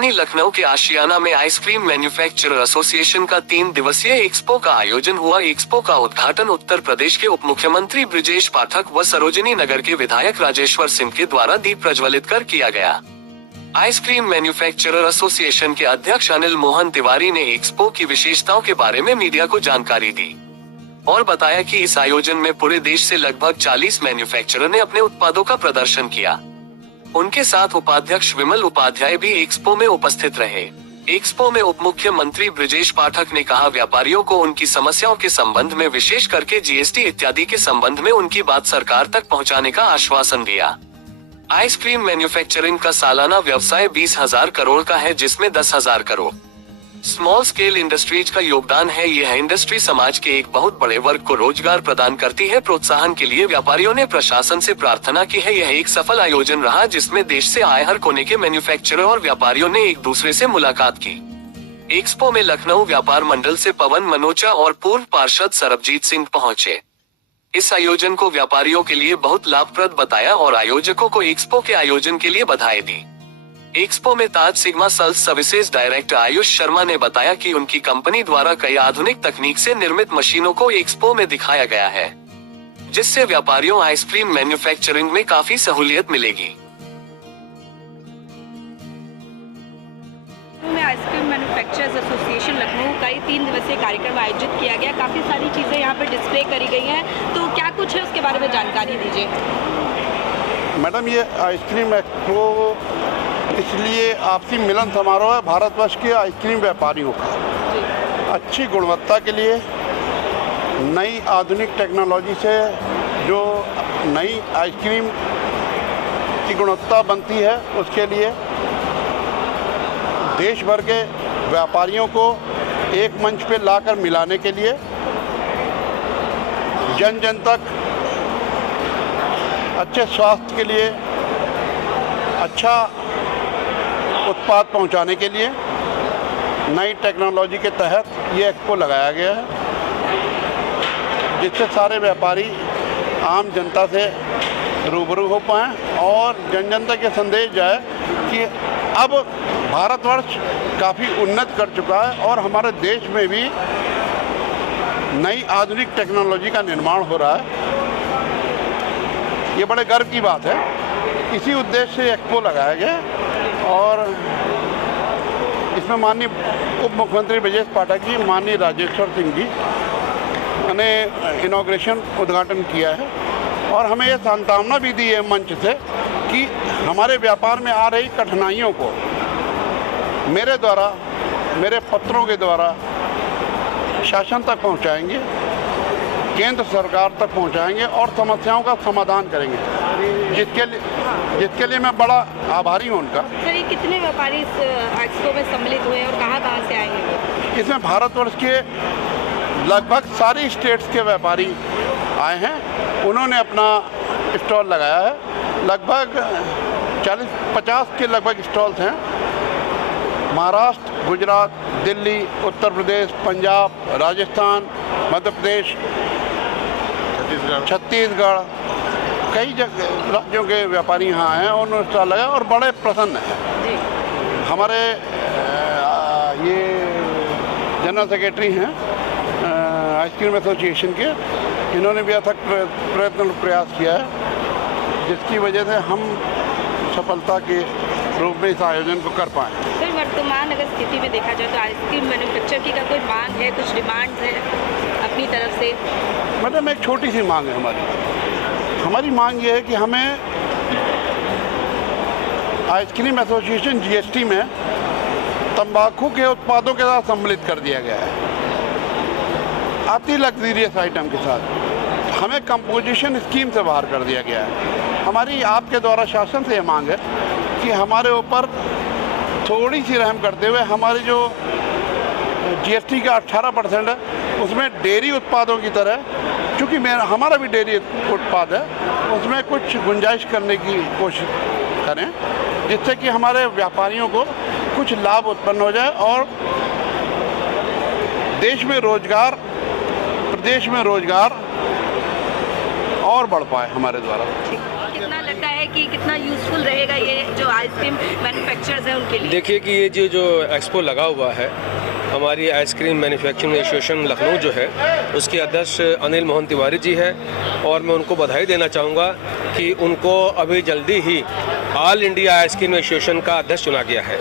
लखनऊ के आशियाना में ice cream manufacturer association का 3 दिवसीय एक्सपो का आयोजन हुआ। एक्सपो का उद्घाटन उत्तर प्रदेश के उप मुख्यमंत्री ब्रिजेश पाठक व सरोजिनी नगर के विधायक राजेश्वर सिंह के द्वारा दीप प्रज्वलित कर किया गया। आइसक्रीम मैन्युफैक्चरर एसोसिएशन के अध्यक्ष अनिल मोहन तिवारी ने एक्सपो की विशेषताओं के बारे में मीडिया को जानकारी दी और बताया कि इस आयोजन में पूरे देश से लगभग 40 मैन्युफैक्चरर ने अपने उत्पादों का प्रदर्शन किया। उनके साथ उपाध्यक्ष विमल उपाध्याय भी एक्सपो में उपस्थित रहे। एक्सपो में उप मुख्यमंत्री ब्रिजेश पाठक ने कहा, व्यापारियों को उनकी समस्याओं के संबंध में, विशेष करके जीएसटी इत्यादि के संबंध में उनकी बात सरकार तक पहुंचाने का आश्वासन दिया। आइसक्रीम मैन्युफैक्चरिंग का सालाना व्यवसाय 20,000 करोड़ का है, जिसमें 10,000 करोड़ स्मॉल स्केल इंडस्ट्रीज का योगदान है। यह इंडस्ट्री समाज के एक बहुत बड़े वर्ग को रोजगार प्रदान करती है। प्रोत्साहन के लिए व्यापारियों ने प्रशासन से प्रार्थना की है। यह एक सफल आयोजन रहा, जिसमें देश से आए हर कोने के मैन्युफैक्चरर और व्यापारियों ने एक दूसरे से मुलाकात की। एक्सपो में लखनऊ व्यापार मंडल से पवन मनोचा और पूर्व पार्षद सरबजीत सिंह पहुंचे। इस आयोजन को व्यापारियों के लिए बहुत लाभप्रद बताया और आयोजकों को एक्सपो के आयोजन के लिए बधाई दी। एक्सपो में Taj Sigma Sales Services director Ayush Sharma ने बताया कि उनकी कंपनी द्वारा कई आधुनिक तकनीक से निर्मित मशीनों को एक्सपो में दिखाया गया है, जिससे व्यापारियों आइसक्रीम मैन्युफैक्चरिंग में काफी सहूलियत मिलेगी। आइसक्रीम मैन्युफैक्चरर्स एसोसिएशन लखनऊ का 3 दिवसीय कार्यक्रम आयोजित किया गया। काफी सारी चीजें यहाँ पर डिस्प्ले करी गई हैं, तो क्या कुछ है उसके बारे में जानकारी दीजिए। मैडम, ये आइसक्रीम एक्सपो इसलिए आपसी मिलन समारोह है भारतवर्ष के आइसक्रीम व्यापारियों का। अच्छी गुणवत्ता के लिए, नई आधुनिक टेक्नोलॉजी से जो नई आइसक्रीम की गुणवत्ता बनती है, उसके लिए देश भर के व्यापारियों को एक मंच पे लाकर मिलाने के लिए, जन जन तक अच्छे स्वास्थ्य के लिए अच्छा उत्पाद पहुंचाने के लिए नई टेक्नोलॉजी के तहत ये एक्सपो लगाया गया है, जिससे सारे व्यापारी आम जनता से रूबरू हो पाएँ और जन जन तक ये संदेश जाए कि अब भारतवर्ष काफ़ी उन्नत कर चुका है और हमारे देश में भी नई आधुनिक टेक्नोलॉजी का निर्माण हो रहा है। ये बड़े गर्व की बात है। इसी उद्देश्य से एक्सपो लगाया गया और इसमें माननीय उप मुख्यमंत्री ब्रिजेश पाठक जी, माननीय राजेश्वर सिंह जी ने इनॉग्रेशन उद्घाटन किया है और हमें यह सांत्वना भी दी है मंच से कि हमारे व्यापार में आ रही कठिनाइयों को मेरे द्वारा, मेरे पत्रों के द्वारा शासन तक पहुंचाएंगे, केंद्र सरकार तक पहुंचाएंगे और समस्याओं का समाधान करेंगे, जिसके लिए मैं बड़ा आभारी हूं उनका। सर, ये कितने व्यापारी इस एक्सपो में सम्मिलित हुए और कहां से आएंगे? इसमें भारतवर्ष के लगभग सारी स्टेट्स के व्यापारी आए हैं। उन्होंने अपना स्टॉल लगाया है। लगभग 40-50 के लगभग स्टॉल्स हैं। महाराष्ट्र, गुजरात, दिल्ली, उत्तर प्रदेश, पंजाब, राजस्थान, मध्य प्रदेश, छत्तीसगढ़, कई राज्यों के व्यापारी यहाँ आए हैं और उन्होंने स्टॉल लगाया और बड़े प्रसन्न हैं। हमारे ये जनरल सेक्रेटरी हैं आइसक्रीम एसोसिएशन के, इन्होंने भी अथक प्रयास किया है, जिसकी वजह से हम सफलता के रूप में इस आयोजन को कर पाए। सर, वर्तमान अगर स्थिति में देखा जाए तो आइसक्रीम मैन्युफैक्चर की का कोई मांग है, कुछ डिमांड्स है अपनी तरफ से? मतलब एक छोटी सी मांग है हमारी मांग ये है कि हमें आइसक्रीम एसोसिएशन जीएसटी में तंबाकू के उत्पादों के साथ सम्मिलित कर दिया गया है, अति लग्जरियस आइटम के साथ। हमें कंपोजिशन स्कीम से बाहर कर दिया गया है। हमारी आपके द्वारा शासन से यह मांग है कि हमारे ऊपर थोड़ी सी रहम करते हुए हमारी जो जीएसटी का 18% है, उसमें डेयरी उत्पादों की तरह, क्योंकि हमारा भी डेयरी उत्पाद है, उसमें कुछ गुंजाइश करने की कोशिश करें, जिससे कि हमारे व्यापारियों को कुछ लाभ उत्पन्न हो जाए और देश में रोजगार, प्रदेश में रोजगार और बढ़ पाए हमारे द्वारा। कितना लगता है कि कितना यूजफुल रहेगा ये जो आइसक्रीम मैन्युफैक्चरर्स हैं उनके लिए? देखिए कि ये जो एक्सपो लगा हुआ है, हमारी आइसक्रीम मैन्युफैक्चरिंग एसोसिएशन लखनऊ जो है उसके अध्यक्ष अनिल मोहन तिवारी जी है, और मैं उनको बधाई देना चाहूँगा कि उनको अभी जल्दी ही ऑल इंडिया आइसक्रीम एसोसिएशन का अध्यक्ष चुना गया है।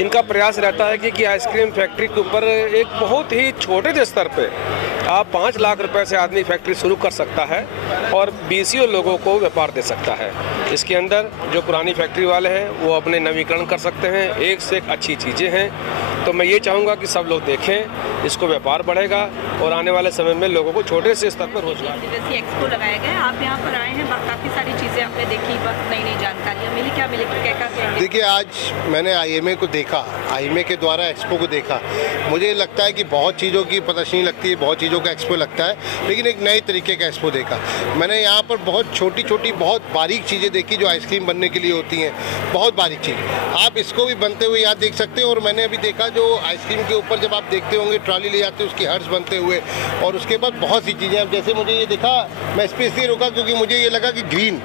इनका प्रयास रहता है कि आइसक्रीम फैक्ट्री के ऊपर एक बहुत ही छोटे से स्तर पे आप 5 लाख रुपए से आदमी फैक्ट्री शुरू कर सकता है और 20 लोगों को व्यापार दे सकता है। इसके अंदर जो पुरानी फैक्ट्री वाले हैं वो अपने नवीकरण कर सकते हैं, एक से एक अच्छी चीज़ें हैं। तो मैं ये चाहूँगा कि सब लोग देखें, इसको व्यापार बढ़ेगा और आने वाले समय में लोगों को छोटे से स्तर पर रोजगार। दिवसीय एक्सपो लगाया गया, आप यहाँ पर आए हैं, काफ़ी सारी चीज़ें आपने देखी, नई नई जानकारियाँ मिली, क्या मिली, क्या कहेंगे? देखिए, आज मैंने आईएमए को देखा, आईएमए के द्वारा एक्सपो को देखा। मुझे लगता है कि बहुत चीज़ों की प्रदर्शनी लगती है, बहुत चीज़ों का एक्सपो लगता है, लेकिन एक नए तरीके का एक्सपो देखा मैंने। यहाँ पर बहुत छोटी छोटी बहुत बारीक चीज़ें देखी जो आइसक्रीम बनने के लिए होती हैं, बहुत बारीक चीज़। आप इसको भी बनते हुए यहाँ देख सकते हैं। और मैंने अभी देखा जो आइसक्रीम के ऊपर जब आप देखते होंगे ट्रॉली ले जाते हैं उसकी हर्ष बनते हुए, और उसके बाद बहुत सी चीज़ें। अब जैसे मुझे ये देखा, मैं इस पर इसलिए रुका क्योंकि मुझे ये लगा कि ग्रीन,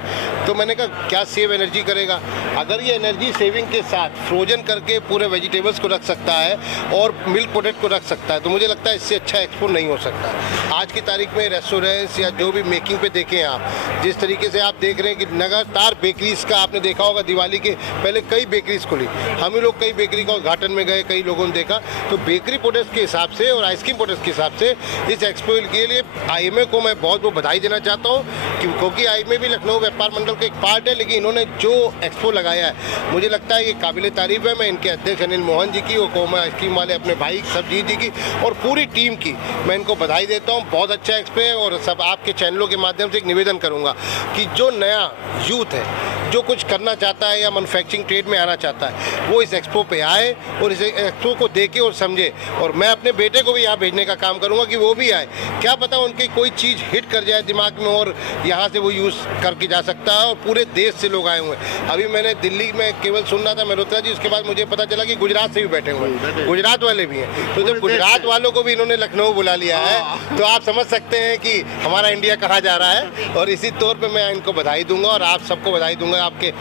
तो मैंने कहा क्या सेव एनर्जी करेगा। अगर ये एनर्जी सेविंग के साथ फ्रोजन करके पूरे वेजिटेबल्स को रख सकता है और मिल्क प्रोडक्ट को रख सकता है, तो मुझे लगता है इससे अच्छा एक्सपो नहीं हो सकता। आज की तारीख में रेस्टोरेंट्स या जो भी मेकिंग पे देखें आप, जिस तरीके से आप देख रहे हैं कि लगातार बेकरीज का आपने देखा होगा, दिवाली के पहले कई बेकरीज खुली, हम ही लोग कई बेकरी का उद्घाटन में गए, कई लोगों ने देखा। तो बेकरी प्रोडक्ट्स के हिसाब से और आइसक्रीम प्रोडक्ट्स के हिसाब से इस एक्सपो के लिए आईएमए को मैं बहुत बहुत बधाई देना चाहता हूँ, क्योंकि आईएमए भी लखनऊ व्यापार मंडल का एक पार्ट है, लेकिन इन्होंने जो एक्सपो लगाया है मुझे लगता है ये काबिल तारीफ है। मैं इनके अध्यक्ष अनिल मोहन जी की और कोमा आइसक्रीम वाले अपने भाई सरजीत जी की और पूरी टीम की मैं इनको बधाई देता हूँ। बहुत अच्छा एक्सपो है। और सब आपके चैनलों के माध्यम से एक निवेदन करूँगा कि जो नया यूथ है, जो कुछ करना चाहता है या मैन्युफैक्चरिंग ट्रेड में आना चाहता है, वो इस एक्सपो पे आए और इस एक्सपो को देखे और समझे। और मैं अपने बेटे को भी यहाँ भेजने का काम करूँगा कि वो भी आए, क्या पता उनकी कोई चीज़ हिट कर जाए दिमाग में और यहाँ से वो यूज़ करके जा सकता है। और पूरे देश से लोग आए हुए हैं। अभी मैंने दिल्ली में केवल सुन रहा था मल्होत्रा जी, उसके बाद मुझे पता चला कि गुजरात से भी बैठे हुए हैं, गुजरात वाले भी हैं। तो जब गुजरात वालों को भी इन्होंने लखनऊ बुला लिया है, तो आप समझ सकते हैं कि हमारा इंडिया कहाँ जा रहा है। और इसी तौर पर मैं इनको बधाई दूंगा और आप सबको बधाई दूंगा। आपके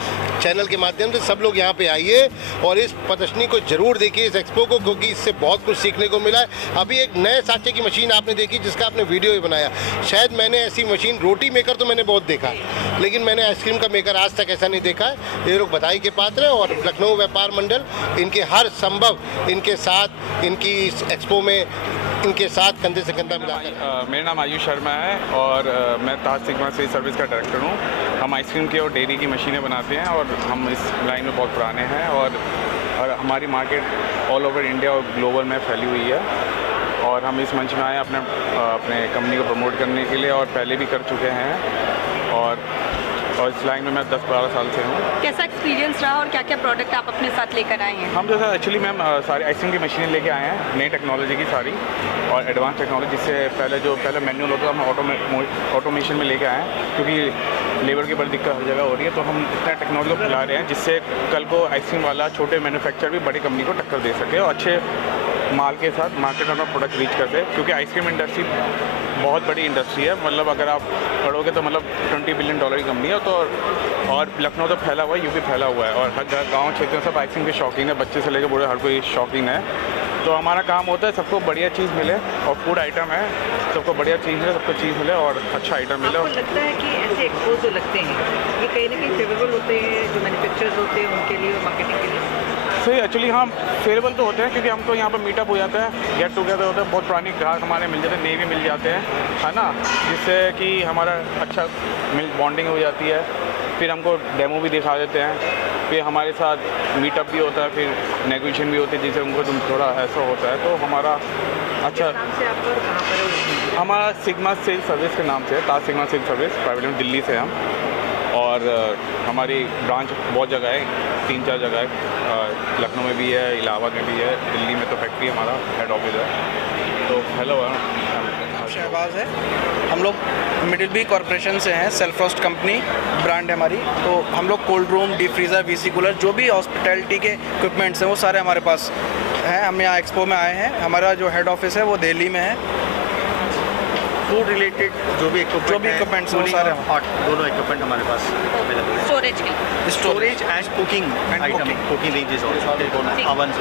चैनल के माध्यम से सब लोग यहाँ पे आइए और इस प्रदर्शनी को जरूर देखिए, इस एक्सपो को, क्योंकि इससे बहुत कुछ सीखने को मिला है। अभी एक नए साँचे की मशीन आपने देखी जिसका आपने वीडियो भी बनाया। शायद मैंने ऐसी मशीन, रोटी मेकर तो मैंने बहुत देखा, लेकिन मैंने आइसक्रीम का मेकर आज तक ऐसा नहीं देखा है। ये लोग बधाई के पात्र हैं और लखनऊ व्यापार मंडल इनके हर संभव इनके साथ, इनकी इस एक्सपो में इनके साथ कंधे से कंधा मिलाकर। मेरा नाम आयुष शर्मा है और मैं ताज सिग्मा सेल्स सर्विस का डायरेक्टर हूँ। हम आइसक्रीम की और डेयरी की मशीनें बनाते हैं और हम इस लाइन में बहुत पुराने हैं और हमारी मार्केट ऑल ओवर इंडिया और ग्लोबल में फैली हुई है। और हम इस मंच में आए अपने कंपनी को प्रमोट करने के लिए और पहले भी कर चुके हैं और इस लाइन में मैं 10-12 साल से हूँ। कैसा एक्सपीरियंस रहा और क्या क्या प्रोडक्ट आप अपने साथ लेकर आए हैं? हम जैसा एक्चुअली मैम सारी आइसक्रीम की मशीनें लेके आए हैं, नई टेक्नोलॉजी की सारी और एडवांस टेक्नोलॉजी, जिससे पहले मैनुअल होता था, हम ऑटोमेशन में लेके आए हैं, क्योंकि लेबर की बड़ी दिक्कत हर जगह हो रही है। तो हम इतना टेक्नोलॉजी को फैला रहे हैं जिससे कल को आइसक्रीम वाला छोटे मैन्युफैक्चरर भी बड़ी कंपनी को टक्कर दे सके और अच्छे माल के साथ मार्केट में अपना प्रोडक्ट रीच करते हैं। क्योंकि आइसक्रीम इंडस्ट्री बहुत बड़ी इंडस्ट्री है, मतलब अगर आप पढ़ोगे तो मतलब $20 बिलियन की कंपनी है। तो और लखनऊ तो फैला हुआ है, यूपी फैला हुआ है और हर गाँव क्षेत्र में सब आइसक्रीम के शौकीन है, बच्चे से लेकर बूढ़े हर कोई शौकीन है। तो हमारा काम होता है सबको बढ़िया चीज़ मिले और फूड आइटम है, सबको बढ़िया चीज़ मिले, सबको चीज़ मिले और अच्छा आइटम मिले। आपको लगता है कि ऐसे एक्सपोज जो लगते हैं ये कहीं ना कहीं फेवरेबल होते हैं जो मैन्युफैक्चरर्स होते हैं उनके लिए, मार्केटिंग के लिए? सही, एक्चुअली हाँ फेवरेबल तो होते हैं, क्योंकि हम तो यहाँ पर मीटअप हो जाता है, गेट टुगेदर होता है, बहुत पुरानी ग्राहक हमारे मिल जाते हैं, नए भी मिल जाते हैं, है ना, जिससे कि हमारा अच्छा बॉन्डिंग हो जाती है। फिर हमको डेमो भी दिखा देते हैं, फिर हमारे साथ मीटअप भी होता है, फिर नेगोशिएशन भी होती है, जिससे उनको थोड़ा ऐसा होता है। तो हमारा अच्छा, हमारा सिग्मा सेल्स सर्विस के नाम से है, Taj Sigma Sales Service Private Limited, Delhi से हम। और हमारी ब्रांच बहुत जगह है, 3-4 जगह है, लखनऊ में भी है, इलाहाबाद में भी है, दिल्ली में तो फैक्ट्री हमारा हेड ऑफिस है। तो हेलो शहबाज है, हम लोग मिडिल बी कॉरपोरेशन से हैं, सेल्फ रोस्ट कंपनी ब्रांड है हमारी। तो हम लोग cold room, deep freezer, VC cooler, जो भी हॉस्पिटैलिटी के इक्विपमेंट्स हैं वो सारे हमारे पास हैं। हम यहाँ एक्सपो में आए हैं, हमारा जो हेड ऑफिस है वो दिल्ली में है। फूड रिलेटेड जो भी इक्विपमेंट्स वो सारे हॉट दोनों इक्विपमेंट हमारे पास अवेलेबल है। स्टोरेज के लिए? storage and cooking item, cooking ranges also. Ovens